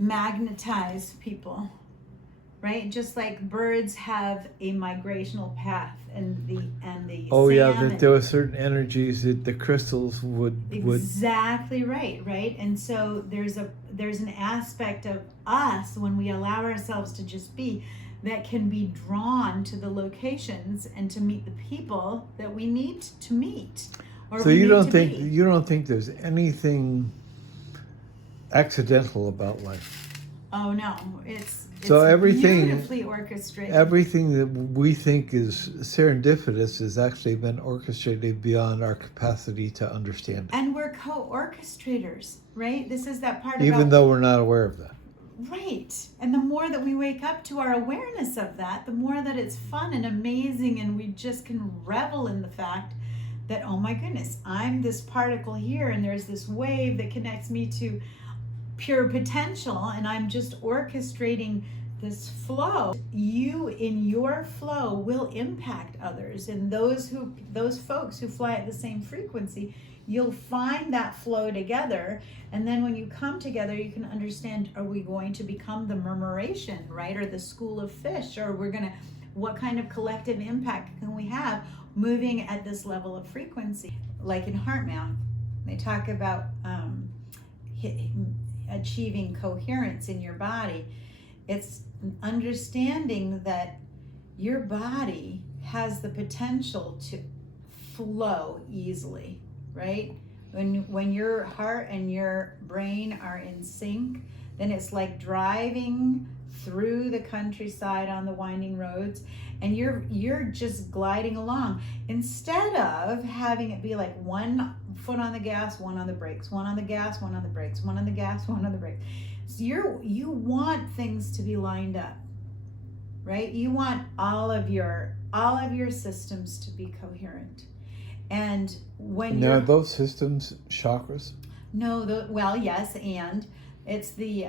magnetize people, right? Just like birds have a migrational path, and the that there were certain energies that the crystals would exactly right. And so there's an aspect of us when we allow ourselves to just be, that can be drawn to the locations and to meet the people that we need to meet. So you don't think there's anything accidental about life? Oh no, it's everything beautifully orchestrated. Everything that we think is serendipitous has actually been orchestrated beyond our capacity to understand it. And we're co-orchestrators, right? This is that part even though we're not aware of that. Right. And the more that we wake up to our awareness of that, the more that it's fun and amazing, and we just can revel in the fact that, oh my goodness, I'm this particle here, and there's this wave that connects me to pure potential, and I'm just orchestrating this flow. You in your flow will impact others, and those folks who fly at the same frequency, you'll find that flow together. And then when you come together, you can understand, are we going to become the murmuration, right? Or the school of fish? Or what kind of collective impact can we have moving at this level of frequency? Like in Heart Math, they talk about achieving coherence in your body. It's understanding that your body has the potential to flow easily, right? When your heart and your brain are in sync, then it's like driving through the countryside on the winding roads, and you're just gliding along, instead of having it be like one foot on the gas, one on the brakes, one on the gas, one on the brakes, one on the gas, one on the brakes. So you want things to be lined up, right? You want all of your systems to be coherent. And when now, are those systems chakras? No, well, yes, and it's the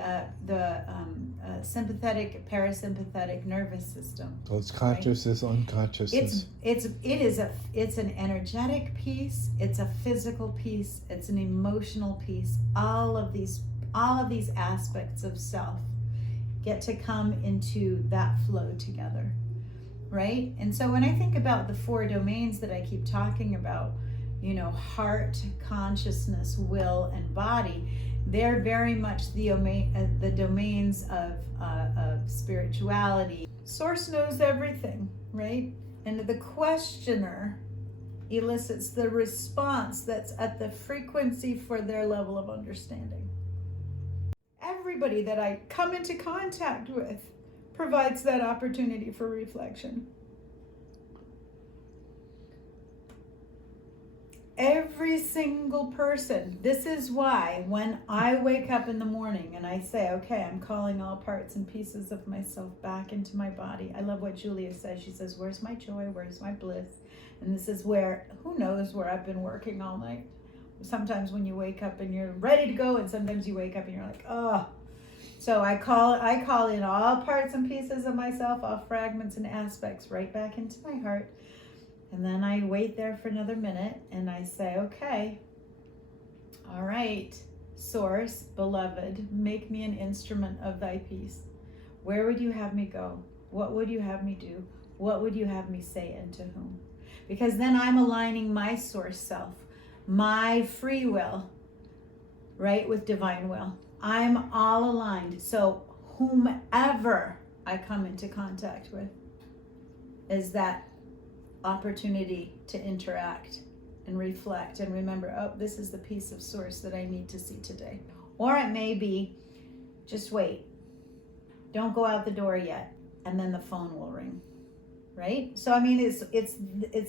sympathetic, parasympathetic nervous system. So it's consciousness, right? Unconsciousness. It's an energetic piece. It's a physical piece. It's an emotional piece. All of these aspects of self get to come into that flow together, right? And so when I think about the 4 domains that I keep talking about, heart, consciousness, will, and body, they're very much the domains of spirituality. Source knows everything, right? And the questioner elicits the response that's at the frequency for their level of understanding. Everybody that I come into contact with provides that opportunity for reflection. Every single person. This is why when I wake up in the morning and I say, okay, I'm calling all parts and pieces of myself back into my body. I love what Julia says. She says, where's my joy? Where's my bliss? And this is where, who knows where I've been working all night. Sometimes when you wake up and you're ready to go, and sometimes you wake up and you're like, oh. So I call in all parts and pieces of myself, all fragments and aspects right back into my heart. And then I wait there for another minute and I say, okay, all right, Source, beloved, make me an instrument of thy peace. Where would you have me go? What would you have me do? What would you have me say, and to whom? Because then I'm aligning my source self, my free will, right, with divine will. I'm all aligned. So whomever I come into contact with is that opportunity to interact and reflect and remember, oh, this is the piece of source that I need to see today. Or it may be, just wait, don't go out the door yet, and then the phone will ring, right? So I mean, it's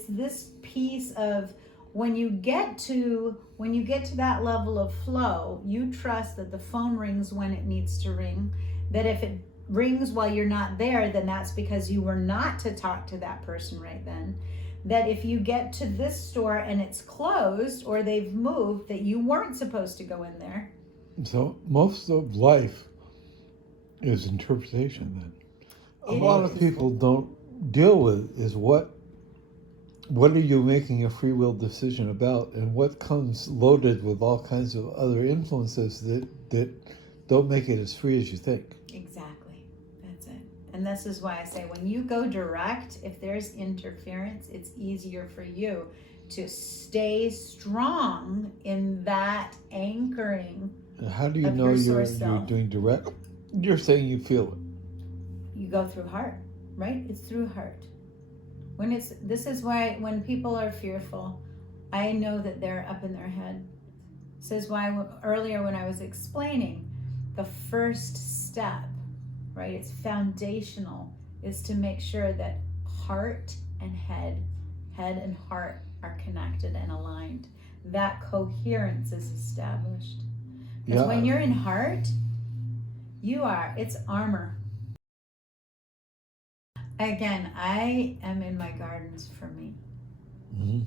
this piece of when you get to that level of flow, you trust that the phone rings when it needs to ring, that if it rings while you're not there, then that's because you were not to talk to that person right then. That if you get to this store and it's closed or they've moved, that you weren't supposed to go in there. So most of life is interpretation then. A lot of people don't deal with is what are you making a free will decision about, and what comes loaded with all kinds of other influences that don't make it as free as you think. Exactly. That's it. And this is why I say when you go direct, if there's interference, it's easier for you to stay strong in that anchoring. How do you Of know your you're source self. doing direct? You're saying you feel it. You go through heart, right? It's through heart. This is why when people are fearful, I know that they're up in their head. This is why earlier when I was explaining the first step, right? It's foundational, is to make sure that heart and head and heart are connected and aligned. That coherence is established. Because when you're in heart, it's armor. Again, I am in my gardens for me. Mm-hmm.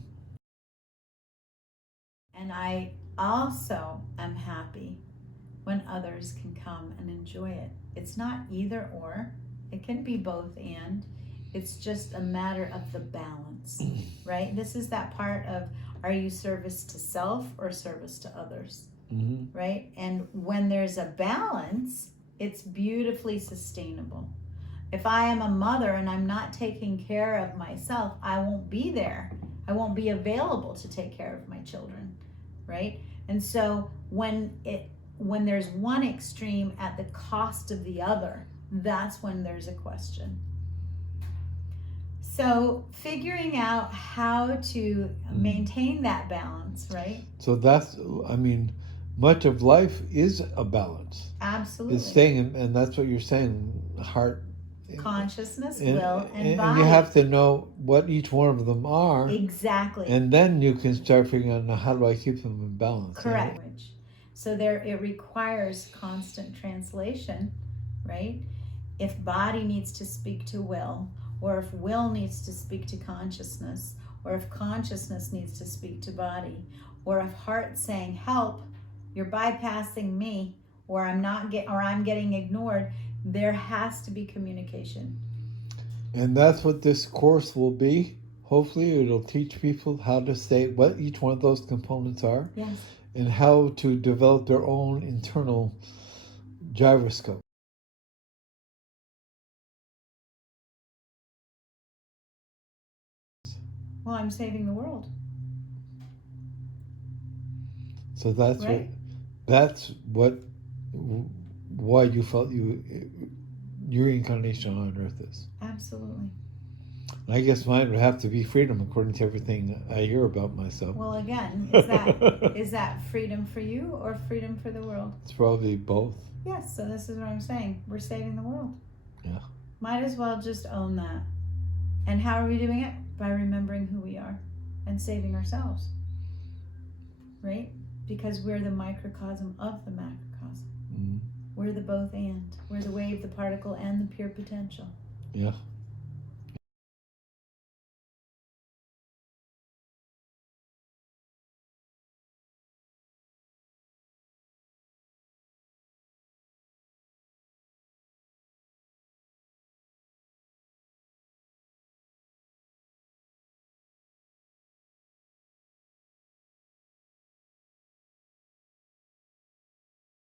And I also am happy when others can come and enjoy it. It's not either or, it can be both and. It's just a matter of the balance, right? This is that part of, are you service to self or service to others, Mm-hmm. right? And when there's a balance, it's beautifully sustainable. If I am a mother and I'm not taking care of myself, I won't be there. I won't be available to take care of my children, right? And so when there's one extreme at the cost of the other, that's when there's a question. So figuring out how to maintain that balance, right? So that's, I mean, much of life is a balance. Absolutely. It's staying, and that's what you're saying, heart, consciousness, will, and body. And you have to know what each one of them are. Exactly. And then you can start figuring out, how do I keep them in balance? Correct. So it requires constant translation, right? If body needs to speak to will, or if will needs to speak to consciousness, or if consciousness needs to speak to body, or if heart's saying, help, you're bypassing me, or I'm getting ignored, there has to be communication. And that's what this course will be. Hopefully it'll teach people how to say what each one of those components are. Yes. And how to develop their own internal gyroscope. Well, I'm saving the world. So that's right? why you felt your incarnation on Earth is. Absolutely. And I guess mine would have to be freedom, according to everything I hear about myself. Well, again, is that freedom for you or freedom for the world? It's probably both. Yes, so this is what I'm saying. We're saving the world. Yeah. Might as well just own that. And how are we doing it? By remembering who we are and saving ourselves. Right? Because we're the microcosm of the macrocosm. Mm-hmm. We're the both and. We're the wave, the particle, and the pure potential. Yeah.